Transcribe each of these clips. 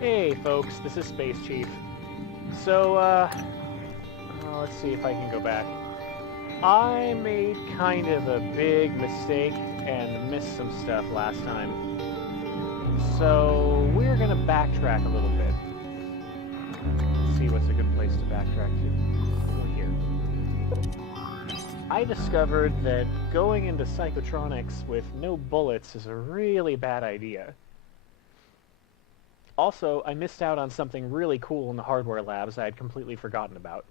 Hey folks, this is Space Chief. So, let's see if I can go back. I made kind of a big mistake and missed some stuff last time. So, we're gonna backtrack a little bit. Let's see what's a good place to backtrack to. Over here. I discovered that going into psychotronics with no bullets is a really bad idea. Also, I missed out on something really cool in the hardware labs I had completely forgotten about.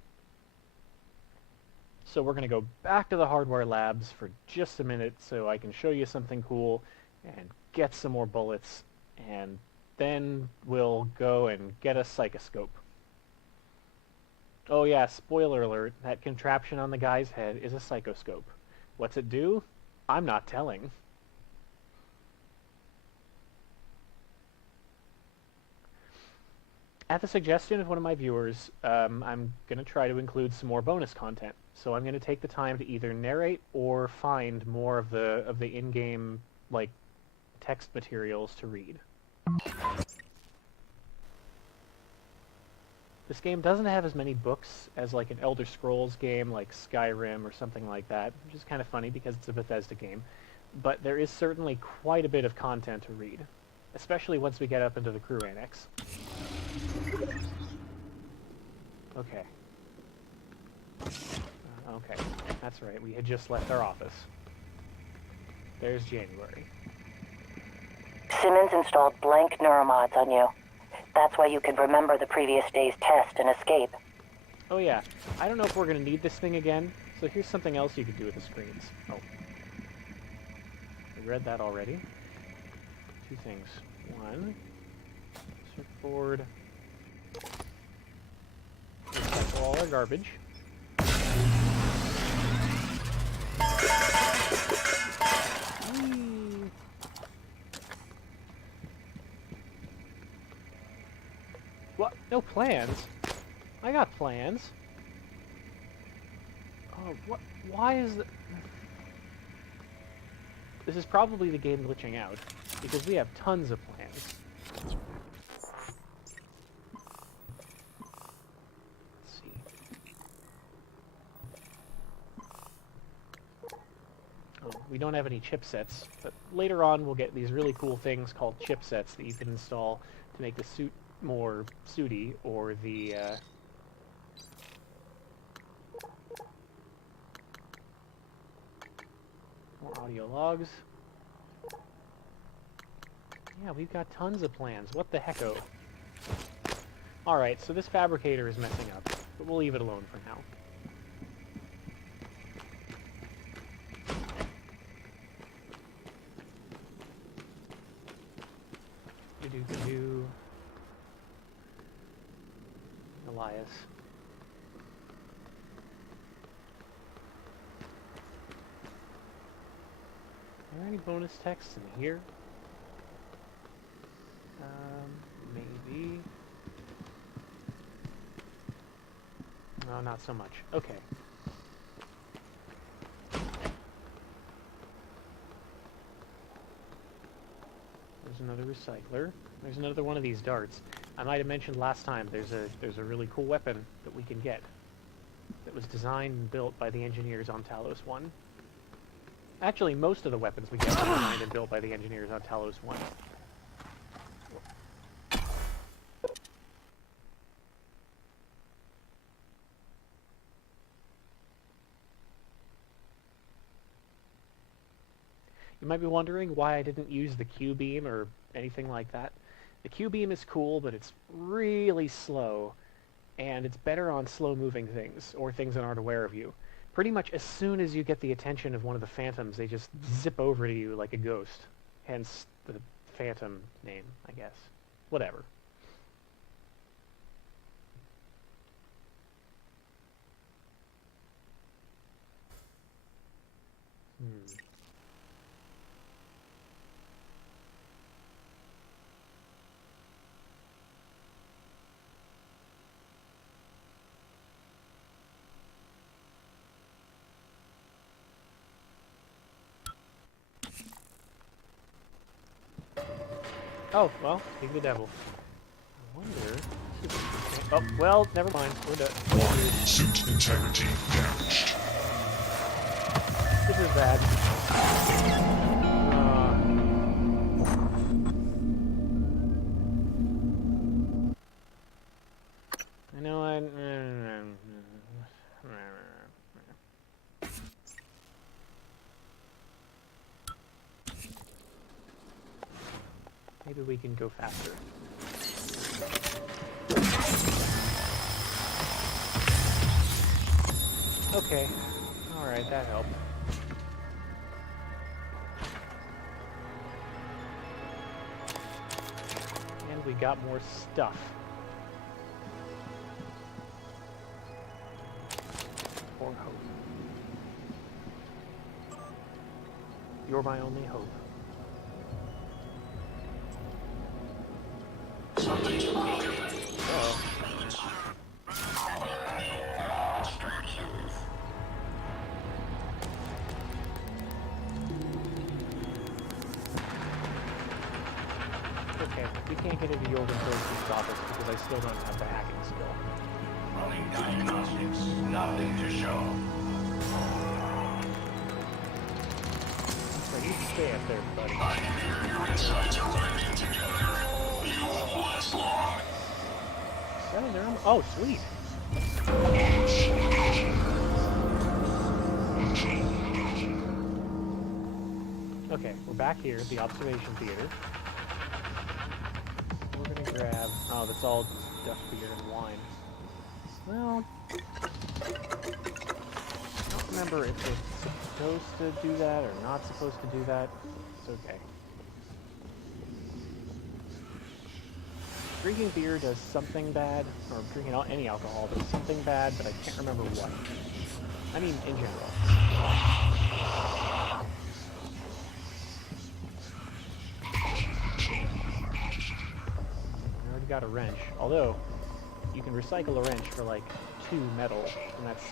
So we're going to go back to the hardware labs for just a minute so I can show you something cool and get some more bullets, and then we'll go and get a psychoscope. Oh yeah, spoiler alert, that contraption on the guy's head is a psychoscope. What's it do? I'm not telling. At the suggestion of one of my viewers, I'm going to try to include some more bonus content. So I'm going to take the time to either narrate or find more of the in-game like text materials to read. This game doesn't have as many books as like an Elder Scrolls game like Skyrim or something like that, which is kind of funny because it's a Bethesda game. But there is certainly quite a bit of content to read, especially once we get up into the crew annex. Okay. Okay, that's right. We had just left our office. There's January. Simmons installed blank neuromods on you. That's why you could remember the previous day's test and escape. Oh yeah, I don't know if we're going to need this thing again, so here's something else you could do with the screens. Oh. I read that already. Two things. One, circuit board. Recycle all our garbage. Whee! What? No plans? I got plans. Oh, what? Why is the... This is probably the game glitching out, because we have tons of plans. Let's see. Oh, we don't have any chipsets, but later on we'll get these really cool things called chipsets that you can install to make the suit more suity, or the, more audio logs. Yeah, we've got tons of plans. What the hecko? Alright, so this fabricator is messing up, but we'll leave it alone for now. Do-do-do-do. Elias. Are there any bonus text in here? Maybe. No, not so much. Okay. There's another recycler. There's another one of these darts. I might have mentioned last time there's a really cool weapon that we can get that was designed and built by the engineers on Talos 1. Actually, most of the weapons we get are designed and built by the engineers on Talos 1. You might be wondering why I didn't use the Q-beam or anything like that. The Q-beam is cool, but it's really slow, and it's better on slow-moving things, or things that aren't aware of you. Pretty much as soon as you get the attention of one of the phantoms, they just zip over to you like a ghost. Hence the phantom name, I guess. Whatever. Oh, well, speak the devil. wonder... Oh, well, never mind. We're done. Warning, suit integrity damaged. This is bad. I know I... Maybe we can go faster. Okay. Alright, that helped. And we got more stuff. For hope. You're my only hope. Uh-oh. Okay, we can't get into Jorgen's office because I still don't have the hacking skill. Running diagnostics, nothing to show. So you can stay up there, buddy. I hear your insides are blending together. You won't last long. Seven there. Oh, sweet. Okay, we're back here at the observation theater. We're gonna grab... Oh, that's all Dutch beer and wine. Well... I don't remember if it's supposed to do that or not supposed to do that. It's okay. Drinking beer does something bad, or drinking any alcohol does something bad, but I can't remember what. I mean, in general. I already got a wrench, although you can recycle a wrench for like 2 metal, and that's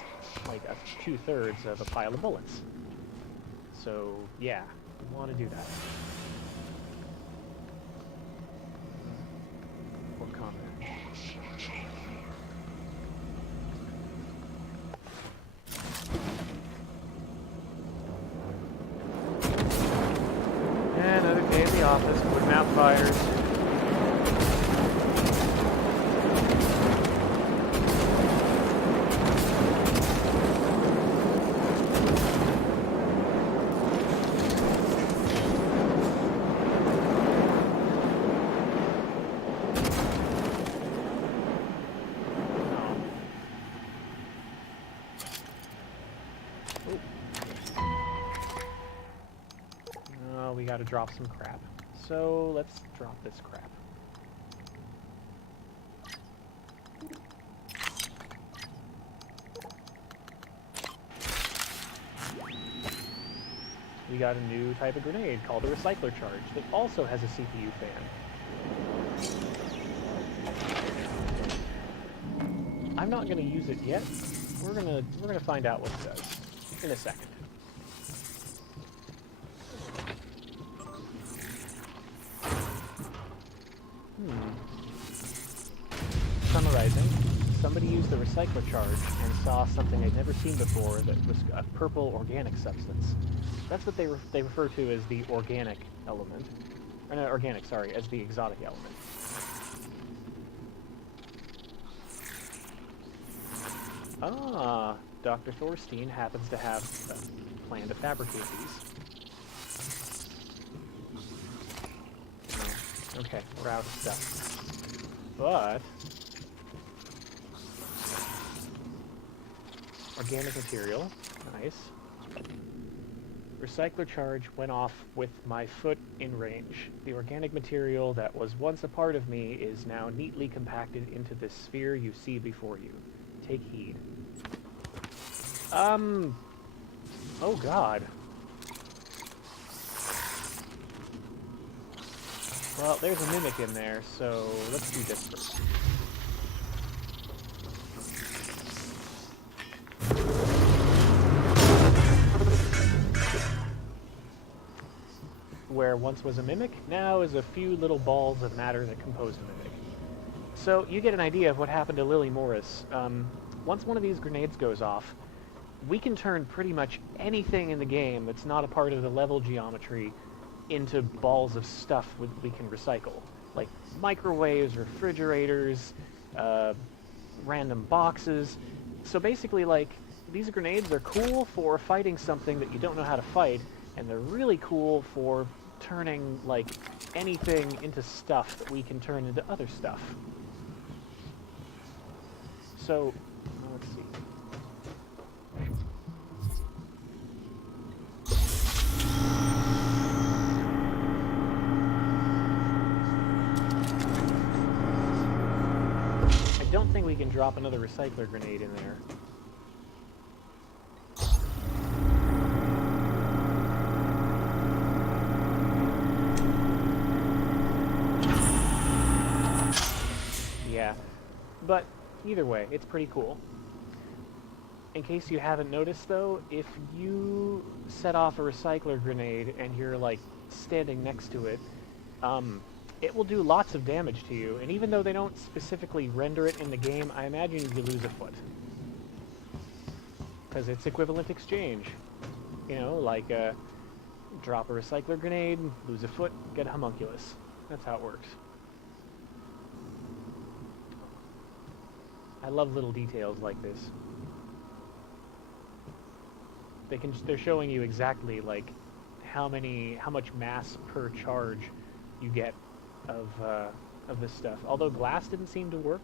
like 2/3 of a pile of bullets. So, yeah, you want to do that. Or comment. And another day in the office, putting out fires. We gotta drop some crap. So let's drop this crap. We got a new type of grenade called a recycler charge that also has a CPU fan. I'm not gonna use it yet. We're gonna find out what it does in a second. Summarizing, somebody used the recycler charge and saw something I'd never seen before that was a purple organic substance. That's what they refer to as the organic element. Or not organic, sorry, as the exotic element. Ah, Dr. Thorstein happens to have a plan to fabricate these. Oh, okay, we're out of stuff. But... organic material, nice. Recycler charge went off with my foot in range. The organic material that was once a part of me is now neatly compacted into this sphere you see before you. Take heed. Oh god. Well, there's a mimic in there, so let's do this first. Where once was a mimic, now is a few little balls of matter that compose a mimic. So you get an idea of what happened to Lily Morris. Once one of these grenades goes off, we can turn pretty much anything in the game that's not a part of the level geometry into balls of stuff we can recycle. Like microwaves, refrigerators, random boxes. So basically, like, these grenades are cool for fighting something that you don't know how to fight, and they're really cool for turning, like, anything into stuff that we can turn into other stuff. So, let's see. I don't think we can drop another recycler grenade in there. Yeah, but either way, it's pretty cool. In case you haven't noticed though, if you set off a recycler grenade and you're like standing next to it, it will do lots of damage to you, and even though they don't specifically render it in the game, I imagine you lose a foot. Because it's equivalent exchange. You know, like drop a recycler grenade, lose a foot, get a homunculus. That's how it works. I love little details like this. They're showing you exactly like how much mass per charge you get of this stuff. Although glass didn't seem to work.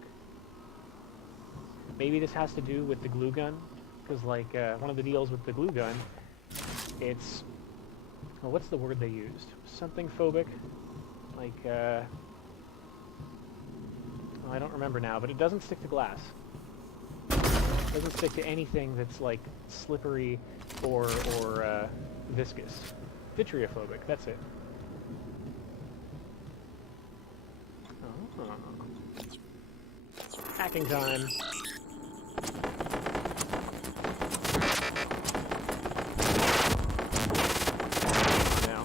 Maybe this has to do with the glue gun, because like one of the deals with the glue gun, it's, well, what's the word they used? Something phobic, like I don't remember now, but it doesn't stick to glass. It doesn't stick to anything that's like slippery or viscous. Vitreophobic, that's it. Oh. Hacking time. Now.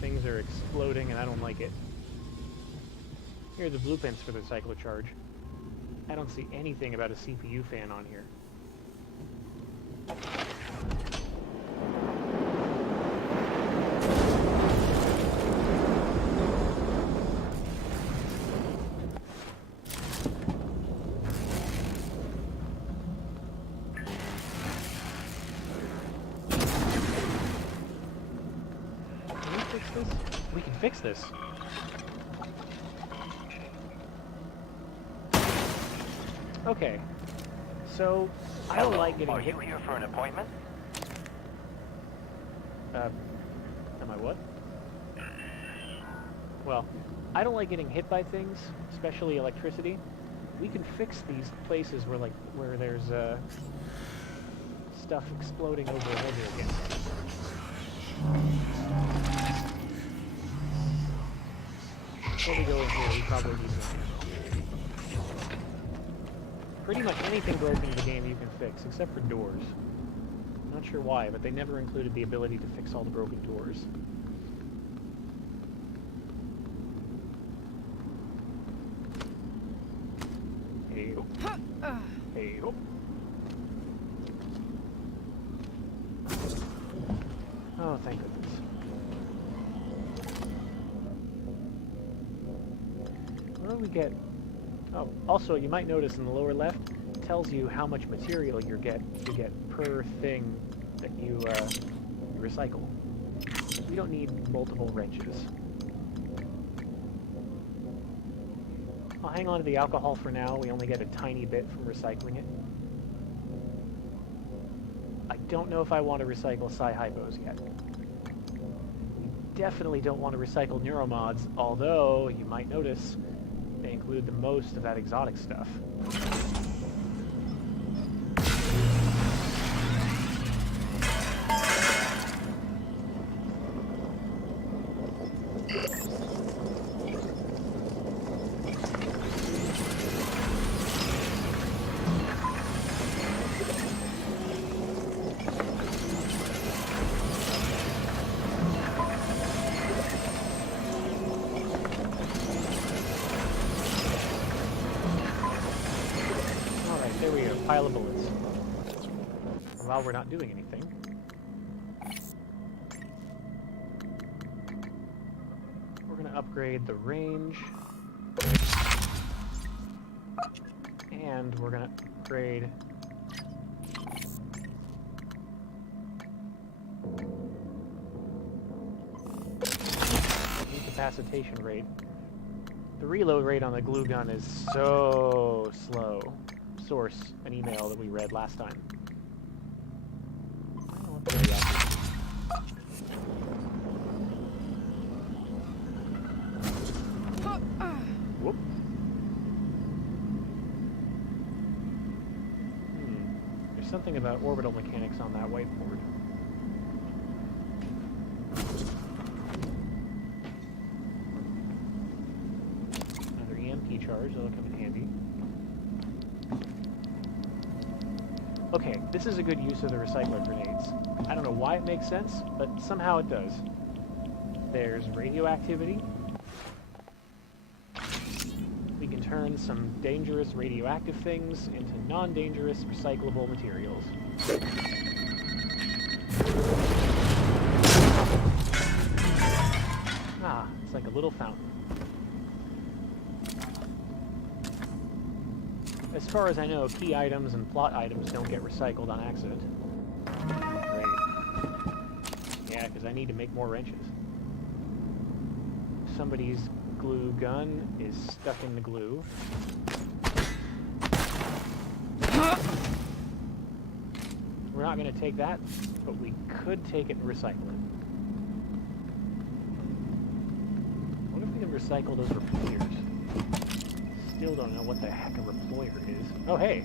Things are exploding and I don't like it. Here are the blueprints for the cyclocharge. I don't see anything about a CPU fan on here. Can we fix this? We can fix this. Okay, so I don't like getting hit. Are you here for an appointment? Am I what? Well, I don't like getting hit by things, especially electricity. We can fix these places where there's stuff exploding over and over again. Before we go in here, we probably need more. Pretty much anything broken in the game you can fix, except for doors. Not sure why, but they never included the ability to fix all the broken doors. Hey, oh. Hey, oh. Oh, thank goodness. What do we get? Oh, also, you might notice in the lower left, it tells you how much material you get per thing that you recycle. We don't need multiple wrenches. I'll hang on to the alcohol for now. We only get a tiny bit from recycling it. I don't know if I want to recycle Psi-Hypos yet. We definitely don't want to recycle neuromods, although you might notice they include the most of that exotic stuff. pile of bullets. While we're not doing anything. We're going to upgrade the range. And we're going to upgrade... incapacitation rate. The reload rate on the glue gun is so slow. Source, an email that we read last time. I don't know what the Whoop. There's something about orbital mechanics on that whiteboard. Another EMP charge, that'll come in handy. Okay, this is a good use of the recycler grenades. I don't know why it makes sense, but somehow it does. There's radioactivity. We can turn some dangerous radioactive things into non-dangerous recyclable materials. Ah, it's like a little fountain. As far as I know, key items and plot items don't get recycled on accident. Great. Yeah, because I need to make more wrenches. Somebody's glue gun is stuck in the glue. We're not going to take that, but we could take it and recycle it. What if we can recycle those reployers? Still don't know what the heck a reployer is. Oh, hey!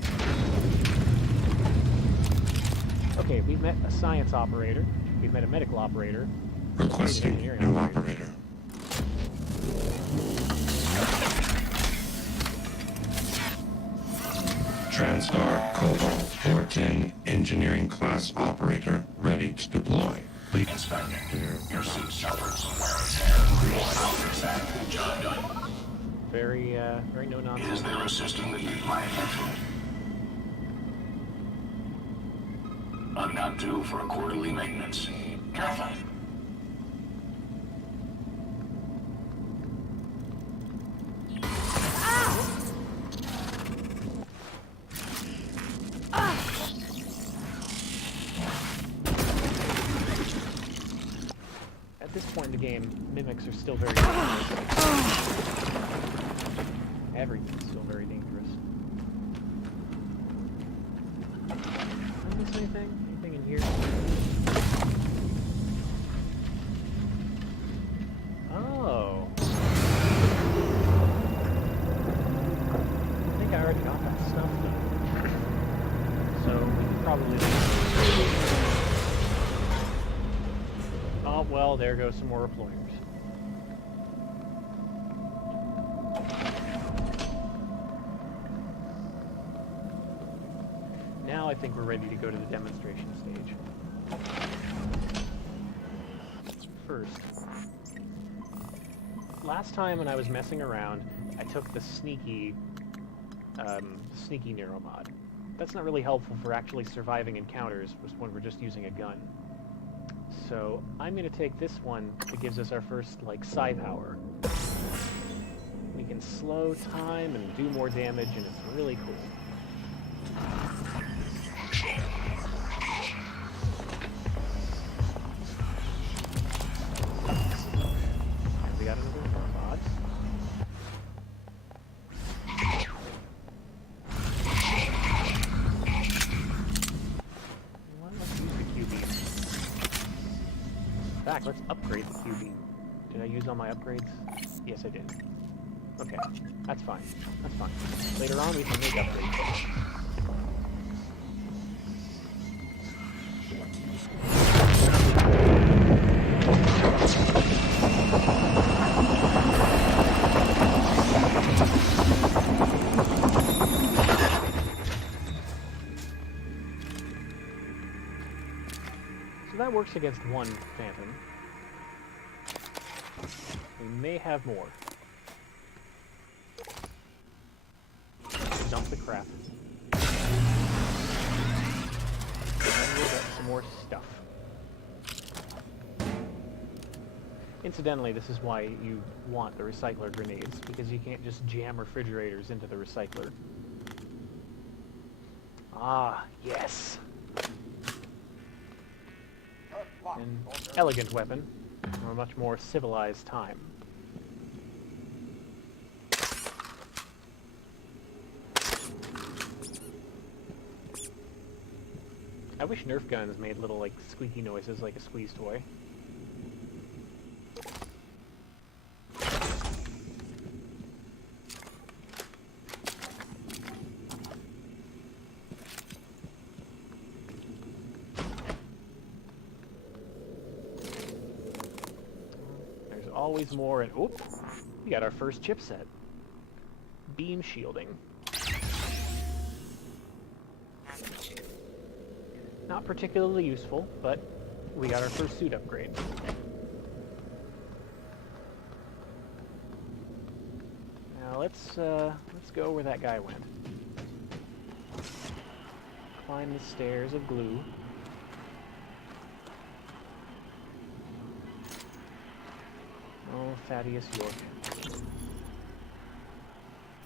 Okay, we've met a science operator. We've met a medical operator. Requesting Engineering new operator. operator. TranStar Cobalt 410 engineering class operator ready to deploy. Please Inspecting. Your suit suffered some wear and tear. I'll fix that. Job done. Very no nonsense. Is there a system that needs my attention? I'm not due for a quarterly maintenance. Careful. At this point in the game, mimics are still very dangerous. Everything's still very dangerous. Did I miss anything? Anything in here? Oh. I think I already got that stuff done. So we can probably... Oh, well, there goes some more reployers. Now I think we're ready to go to the demonstration stage. First, last time when I was messing around, I took the sneaky neuromod. That's not really helpful for actually surviving encounters when we're just using a gun. So I'm going to take this one that gives us our first, like, psi power. We can slow time and do more damage, and it's really cool. And we got another robot. Let's use the Q-beam. In fact, let's upgrade the Q-beam. Did I use all my upgrades? Yes, I did. Okay, that's fine. That's fine. Later on, we can make upgrades. So that works against one phantom. We may have more. Dump the crap. more stuff. Incidentally, this is why you want the recycler grenades, because you can't just jam refrigerators into the recycler. Ah, yes. An elegant weapon, from a much more civilized time. I wish Nerf guns made little, like, squeaky noises like a squeeze toy. There's always more, and oop! We got our first chipset. Beam shielding. Not particularly useful, but we got our first suit upgrade. Now let's go where that guy went. Climb the stairs of glue. Oh, Thaddeus York.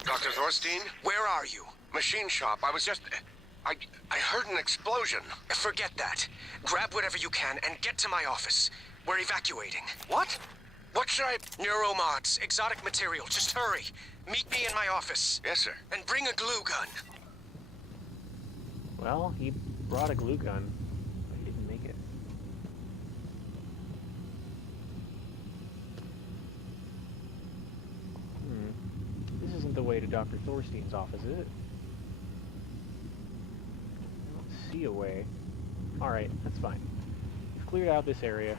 Dr. Thorstein, where are you? Machine shop. I was just... I heard an explosion. Forget that. Grab whatever you can and get to my office. We're evacuating. What? What should I... Neuromods, exotic material. Just hurry. Meet me in my office. Yes, sir. And bring a glue gun. Well, he brought a glue gun, but he didn't make it. This isn't the way to Dr. Thorstein's office, is it? I don't see a way. Alright, that's fine. We've cleared out this area.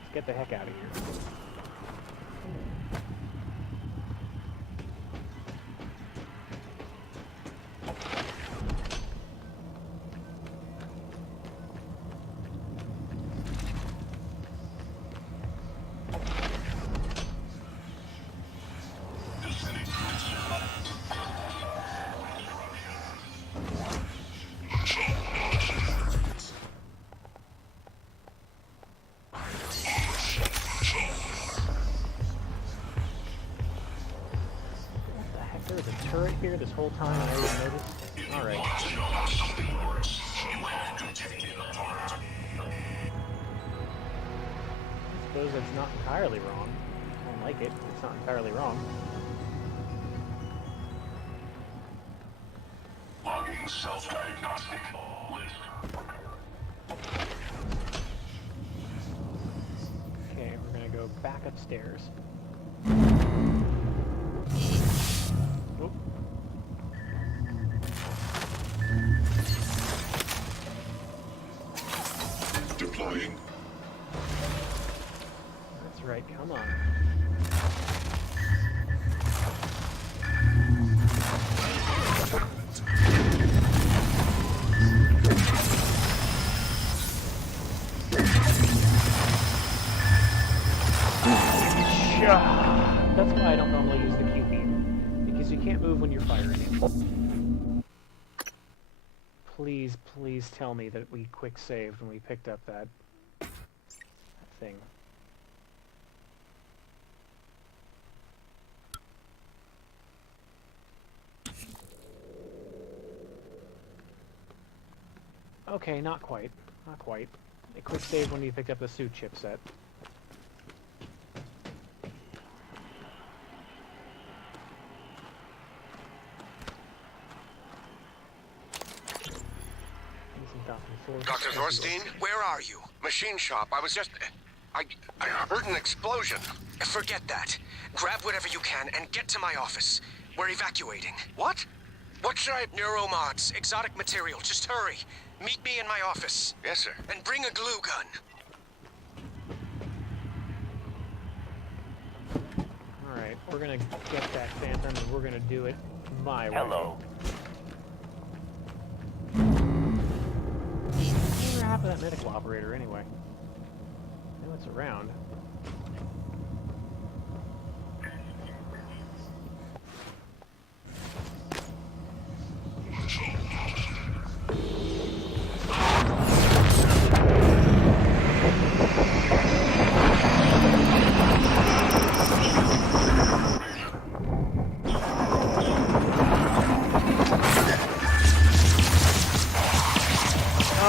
Let's get the heck out of here. There was a turret here this whole time and I didn't notice. Alright. I suppose that's not entirely wrong. I don't like it, but it's not entirely wrong. Logging self-diagnostic list. Okay, we're gonna go back upstairs. Oop. Deploying. That's right, come on. That's why I don't normally use the Q-beam, because you can't move when you're firing it. Please, please tell me that we quick saved when we picked up that thing. Okay, not quite. Not quite. It quick saved when you picked up the suit chipset. Dr. Thorstein, where are you? Machine shop. I was just... I heard an explosion. Forget that. Grab whatever you can and get to my office. We're evacuating. What? What should I... Neuromods, exotic material. Just hurry. Meet me in my office. Yes, sir. And bring a glue gun. Alright, we're gonna get that Phantom and we're gonna do it my way. Hello. Where happened to that medical operator anyway? I know it's around.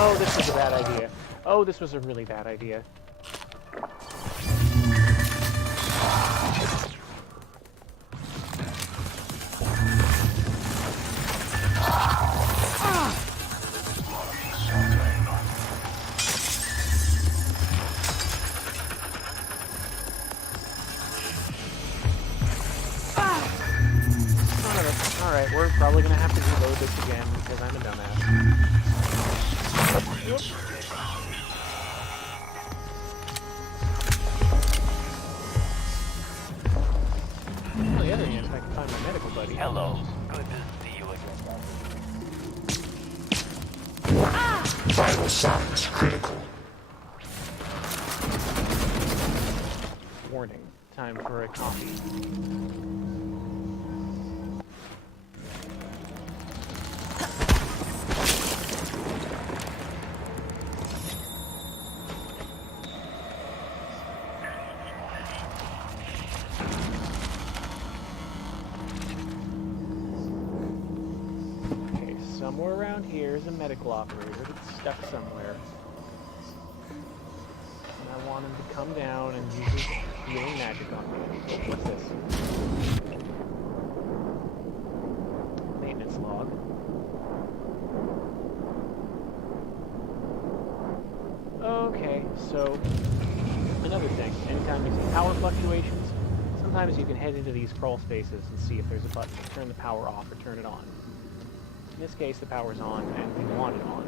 Oh, this was a bad idea. Oh, this was a really bad idea. Alright, we're probably gonna have to reload this again because I'm a dumbass. On the other hand, if I can find my medical buddy. Hello. Good to see you again. Vital signs critical. Warning. Time for a coffee. Okay, somewhere around here is a medical operator that's stuck somewhere. And I want him to come down and use his healing magic on me. What's this? Maintenance log. Okay, so another thing. Anytime you see power fluctuations, sometimes you can head into these crawl spaces and see if there's a button to turn the power off or turn it on. In this case, the power's on, and we want it on.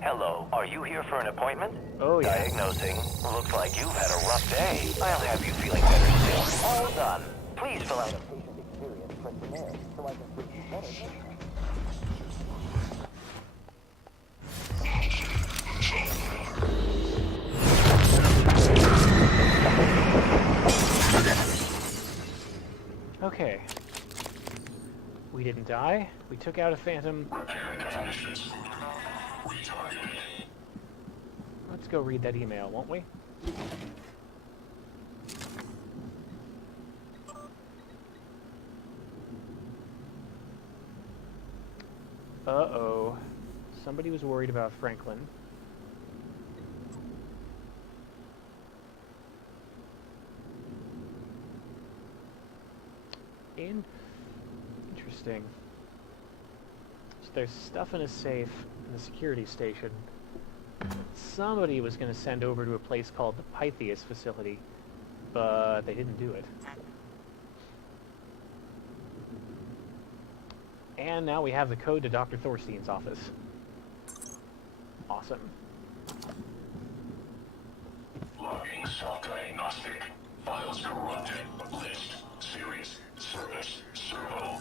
Hello. Are you here for an appointment? Oh, yeah. Diagnosing. Looks like you've had a rough day. I'll have you feeling better soon. All done. Please fill out a patient experience questionnaire so I can put you better. Okay. We didn't die. We took out a phantom. Let's go read that email, won't we? Uh-oh. Somebody was worried about Franklin. Interesting. So there's stuff in a safe in the security station. Somebody was going to send over to a place called the Pythias facility, but they didn't do it. And now we have the code to Dr. Thorstein's office. Awesome. Logging soft diagnostic. Files corrupted. List. Series. Service. Servo.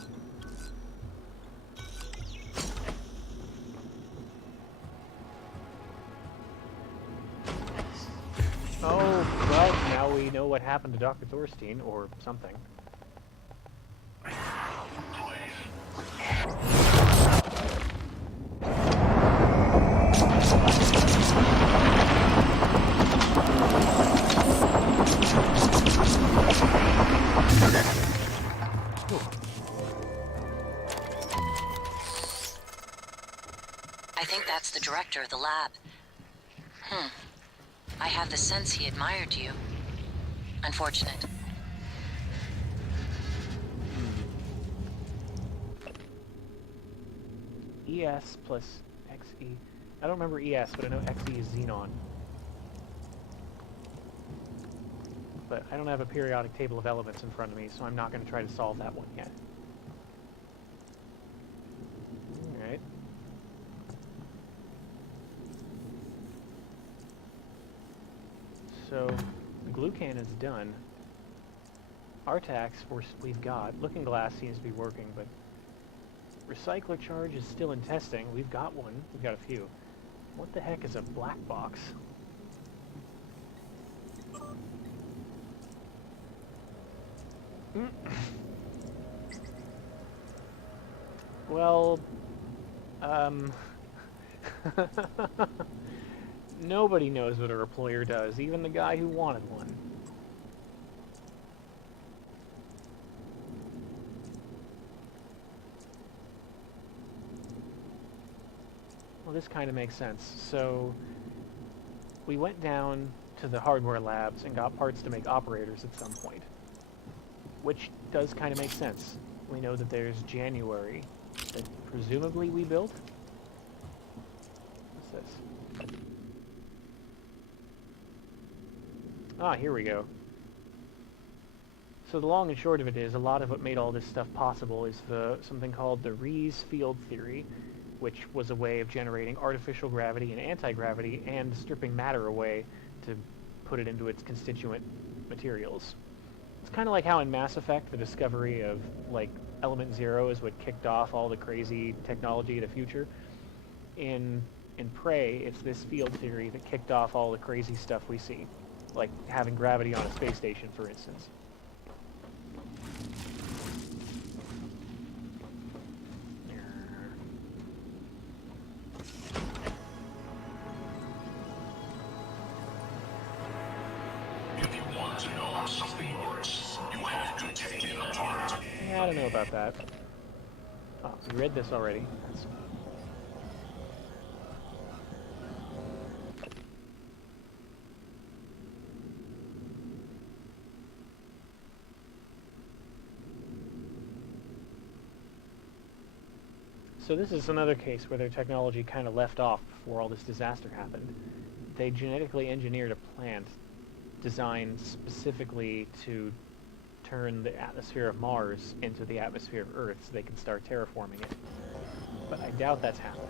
Oh, well, now we know what happened to Dr. Thorstein, or something. I think that's the director of the lab. I have the sense he admired you. Unfortunate. ES plus XE. I don't remember ES, but I know XE is xenon. But I don't have a periodic table of elements in front of me, so I'm not going to try to solve that one yet. Alright. So, the glue can is done. Artax we've got. Looking Glass seems to be working, but recycler charge is still in testing. We've got one. We've got a few. What the heck is a black box? Well, Um... Nobody knows what a reployer does, even the guy who wanted one. Well, this kind of makes sense. So, we went down to the hardware labs and got parts to make operators at some point. Which does kind of make sense. We know that there's January that presumably we built. What's this? Ah, here we go. So the long and short of it is, a lot of what made all this stuff possible is something called the Rees field theory, which was a way of generating artificial gravity and anti-gravity and stripping matter away to put it into its constituent materials. It's kind of like how in Mass Effect, the discovery of, like, Element Zero is what kicked off all the crazy technology of the future. In Prey, it's this field theory that kicked off all the crazy stuff we see. Like having gravity on a space station, for instance. If you want to know how something works, you have to take it apart. Yeah, I don't know about that. Oh, we read this already. So this is another case where their technology kind of left off before all this disaster happened. They genetically engineered a plant designed specifically to turn the atmosphere of Mars into the atmosphere of Earth so they can start terraforming it. But I doubt that's happened.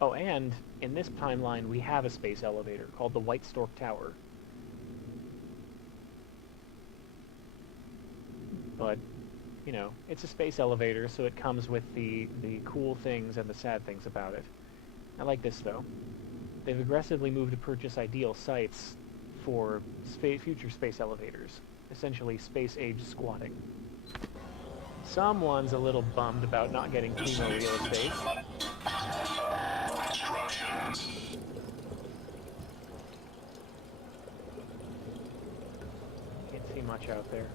Oh, and in this timeline we have a space elevator called the White Stork Tower. But, you know, it's a space elevator, so it comes with the cool things and the sad things about it. I like this, though. They've aggressively moved to purchase ideal sites for future space elevators. Essentially, space-age squatting. Someone's a little bummed about not getting primo real estate. Can't see much out there.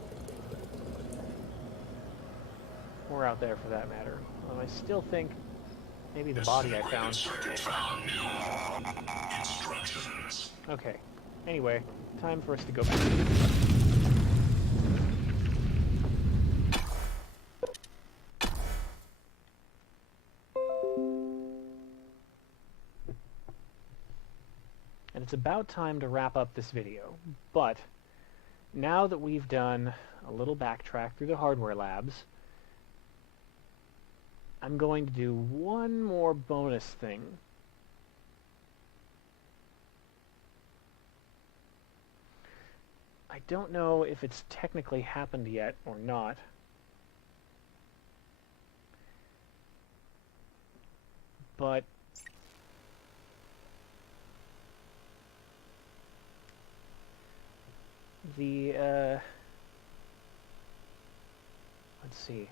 Or out there, for that matter. I still think maybe the body I found. Okay. Anyway, time for us to go back. And it's about time to wrap up this video, but now that we've done a little backtrack through the hardware labs, I'm going to do one more bonus thing. I don't know if it's technically happened yet or not. But let's see.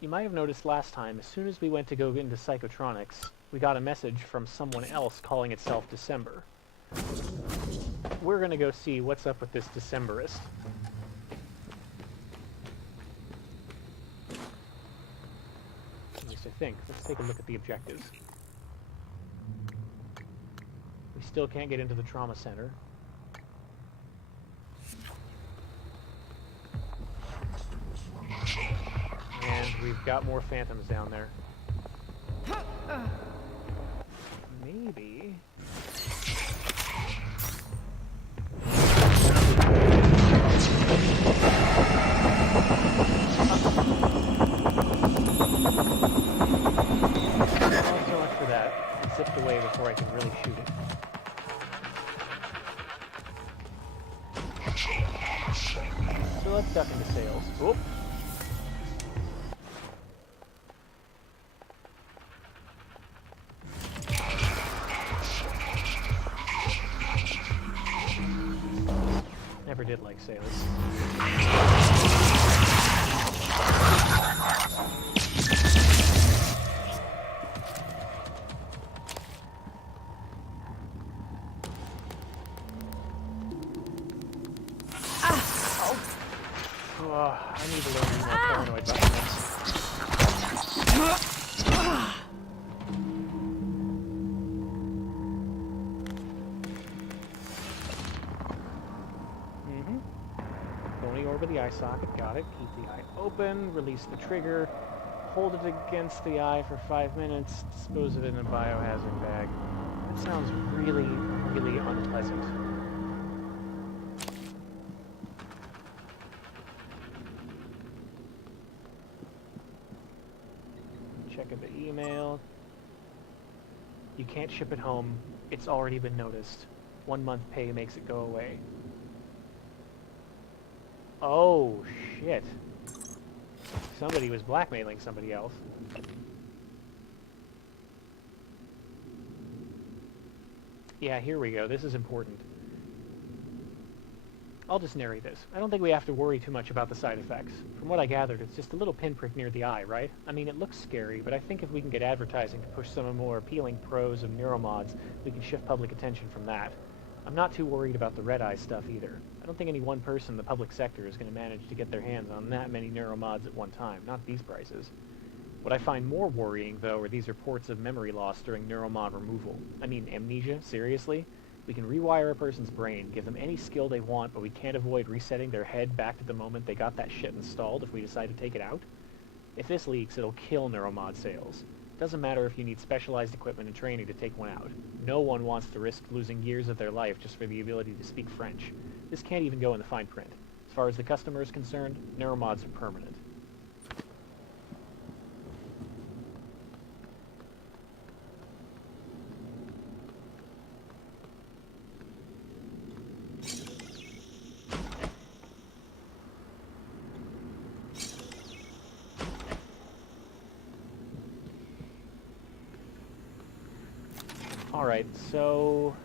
You might have noticed last time, as soon as we went to go into Psychotronics, we got a message from someone else calling itself December. We're gonna go see what's up with this Decemberist. At least I think. Let's take a look at the objectives. We still can't get into the trauma center. And we've got more phantoms down there. Maybe... Not so much for that. It zipped away before I can really shoot it. So let's duck into sales. Oop. never did like sailors. I need to learn more paranoid about this. Bony orb of the eye socket, got it. Keep the eye open, release the trigger, hold it against the eye for 5 minutes, dispose of it in a biohazard bag. That sounds really, really unpleasant. Check at the email. You can't ship it home. It's already been noticed. 1 month pay makes it go away. Oh, shit. Somebody was blackmailing somebody else. Yeah, here we go. This is important. I'll just narrate this. I don't think we have to worry too much about the side effects. From what I gathered, it's just a little pinprick near the eye, right? I mean, it looks scary, but I think if we can get advertising to push some of the more appealing pros of neuromods, we can shift public attention from that. I'm not too worried about the red eye stuff either. I don't think any one person in the public sector is going to manage to get their hands on that many neuromods at one time, not these prices. What I find more worrying, though, are these reports of memory loss during neuromod removal. I mean, amnesia? Seriously? We can rewire a person's brain, give them any skill they want, but we can't avoid resetting their head back to the moment they got that shit installed if we decide to take it out? If this leaks, it'll kill neuromod sales. Doesn't matter if you need specialized equipment and training to take one out. No one wants to risk losing years of their life just for the ability to speak French. This can't even go in the fine print. As far as the customer is concerned, neuromods are permanent. Alright, so...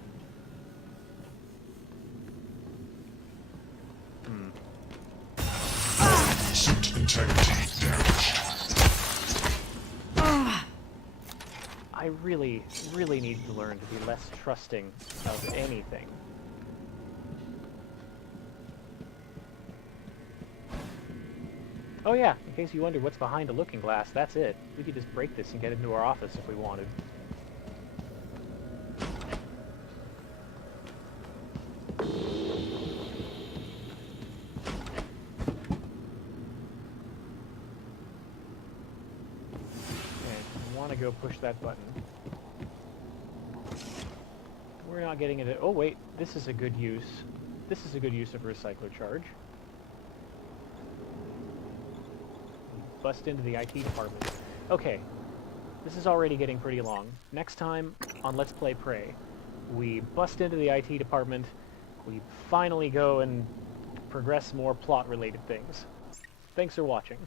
Suit integrity damaged. I really, really need to learn to be less trusting of anything. Oh yeah, in case you wondered what's behind the looking glass, that's it. We could just break this and get into our office if we wanted. Go push that button. We're not getting it. Oh wait, this is a good use. This is a good use of recycler charge. Bust into the IT department. Okay, this is already getting pretty long. Next time on Let's Play Prey, we bust into the IT department. We finally go and progress more plot-related things. Thanks for watching.